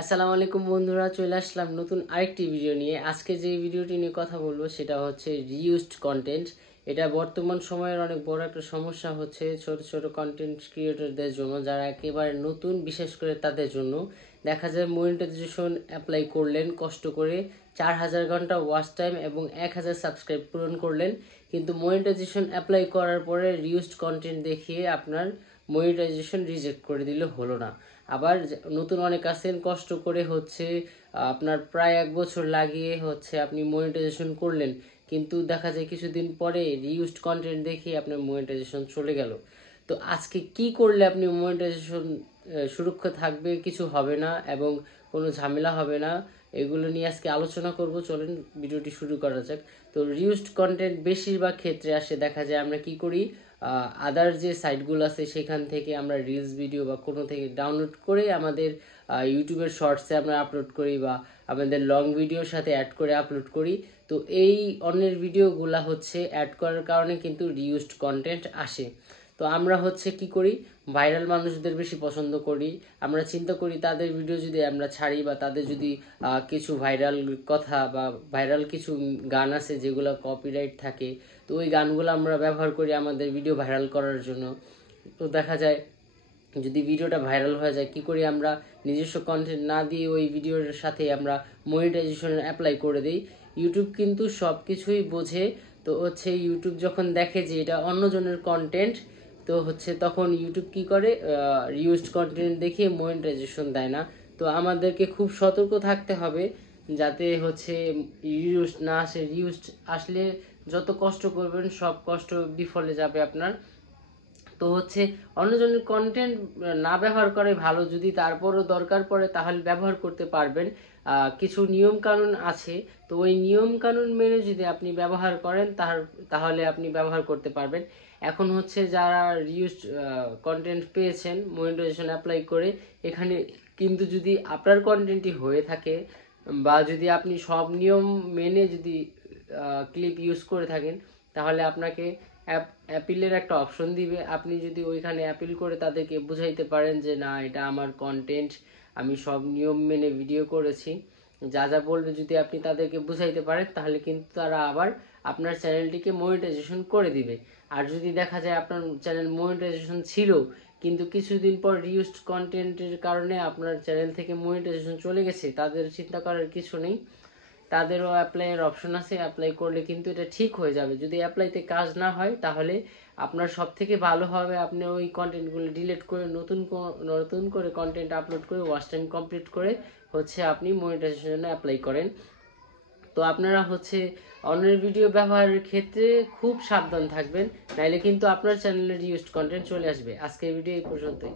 আসসালামু আলাইকুম বন্ধুরা, চলে আসলাম নতুন আরেকটি ভিডিও নিয়ে। আজকে যে ভিডিওটি নিয়ে কথা বলবো সেটা হচ্ছে রিইউজড কন্টেন্ট। এটা বর্তমান সময়ের অনেক বড় একটা সমস্যা হচ্ছে ছোট ছোট কন্টেন্ট ক্রিয়েটরদের জন্য, যারা একেবারে নতুন, বিশেষ করে তাদের জন্য। দেখা যায় মনিটাইজেশন অ্যাপ্লাই করলেন কষ্ট করে, 4000 ঘন্টা ওয়াচ টাইম এবং 1000 সাবস্ক্রাইব পূরণ করলেন, কিন্তু মনিটাইজেশন অ্যাপ্লাই করার পরে রিইউজড কন্টেন্ট দেখিয়ে আপনার মনিটাইজেশন রিজেক্ট করে দিলে হলো না। আবার নতুন অনেক আছেন, কষ্ট করে হচ্ছে আপনার প্রায় 1 বছর লাগিয়ে হচ্ছে আপনি মনিটাইজেশন করলেন, কিন্তু দেখা যায় কিছুদিন পরে রিউজড কন্টেন্ট দেখে আপনার মনিটাইজেশন চলে গেল। তো আজকে কি করলে আপনি মনিটাইজেশন সুরক্ষা থাকবে, কিছু হবে না এবং কোনো ঝামেলা হবে না, এগুলো নিয়ে আজকে আলোচনা করব। চলেন ভিডিওটি শুরু করা যাক। তো রিউজড কন্টেন্ট বেশিরভাগ ক্ষেত্রে আসে, দেখা যায় আমরা কি করি, আদার যে সাইটগুলো আছে সেখান থেকে আমরা রিলস ভিডিও বা কোনো থেকে ডাউনলোড করে আমাদের ইউটিউবের শর্টসে আমরা আপলোড করি বা আমাদের লং ভিডিওর সাথে অ্যাড করে আপলোড করি। তো এই অন্যের ভিডিওগুলা হচ্ছে অ্যাড করার কারণে কিন্তু রিউজড কন্টেন্ট আসে। তো আমরা হচ্ছে কি করি, ভাইরাল মানুষদের বেশি পছন্দ করি। আমরা চিন্তা করি তাদের ভিডিও যদি আমরা ছাড়ি বা তাদের যদি কিছু ভাইরাল কথা বা ভাইরাল কিছু গান আছে যেগুলো কপিরাইট থাকে, তো ওই গানগুলো আমরা ব্যবহার করি আমাদের ভিডিও ভাইরাল করার জন্য। তো দেখা যায় যদি ভিডিওটা ভাইরাল হয়ে যায়, কি করি আমরা, নিজস্ব কন্টেন্ট না দিয়ে ওই ভিডিওর সাথে আমরা মনিটাইজেশন অ্যাপ্লাই করে দিই। ইউটিউব কিন্তু সব কিছুই বোঝে। তো হচ্ছে ইউটিউব যখন দেখে যে এটা অন্যজনের কন্টেন্ট, তো হচ্ছে তখন ইউটিউব কি করে, রিউজড কন্টেন্ট দেখিয়ে মনিটাইজেশন দেয় না। তো আমাদেরকে খুব সতর্ক থাকতে হবে যাতে হচ্ছে রিউজড না আসে। রিউজড আসলে যত কষ্ট করবেন সব কষ্ট বিফলে যাবে আপনার। তো হচ্ছে অন্যজনের কন্টেন্ট না ব্যবহার করে ভালো, যদি তারপরও দরকার পড়ে তাহলে ব্যবহার করতে পারবেন। কিছু নিয়ম কানুন আছে, তো ওই নিয়ম কানুন মেনে যদি আপনি ব্যবহার করেন তাহলে আপনি ব্যবহার করতে পারবেন। এখন হচ্ছে যারা রিউজ কন্টেন্ট পেয়েছেন মনিটাইজেশন অ্যাপ্লাই করে, এখানে কিন্তু যদি আপনার কন্টেন্টই হয়ে থাকে বা যদি আপনি সব নিয়ম মেনে যদি ক্লিপ ইউজ করে থাকেন, তাহলে আপনাকে অ্যাপিলের একটা অপশন দিবে। আপনি যদি ওইখানে অ্যাপিল করে তাদেরকে বুঝাইতে পারেন যে না, এটা আমার কন্টেন্ট, আমি সব নিয়ম মেনে ভিডিও করেছি, যা যা বলবে যদি আপনি তাদেরকে বুঝাইতে পারেন, তাহলে কিন্তু তারা আবার আপনার চ্যানেলটিকে মনিটাইজেশন করে দিবে। আর যদি দেখা যায় আপনার চ্যানেল মনিটাইজেশন ছিল কিন্তু কিছুদিন পর রিউজড কন্টেন্টের কারণে আপনার চ্যানেল থেকে মনিটাইজেশন চলে গেছে, তাদের চিন্তা করার কিছু নেই, তাদেরও অ্যাপ্লাইয়ের অপশন আছে। অ্যাপ্লাই করলে কিন্তু এটা ঠিক হয়ে যাবে। যদি অ্যাপ্লাইতে কাজ না হয় তাহলে আপনার সব থেকে ভালো হবে আপনি ওই কন্টেন্টগুলো ডিলিট করে নতুন করে কন্টেন্ট আপলোড করে ওয়াচ টাইম কমপ্লিট করে হচ্ছে আপনি মনিটাইজেশনের জন্য অ্যাপ্লাই করেন। তো আপনারা হচ্ছে অন্যের ভিডিও ব্যবহারের ক্ষেত্রে খুব সাবধান থাকবেন, নাইলে কিন্তু আপনার চ্যানেলের ইউজড কন্টেন্ট চলে আসবে। আজকের ভিডিও এই পর্যন্তই।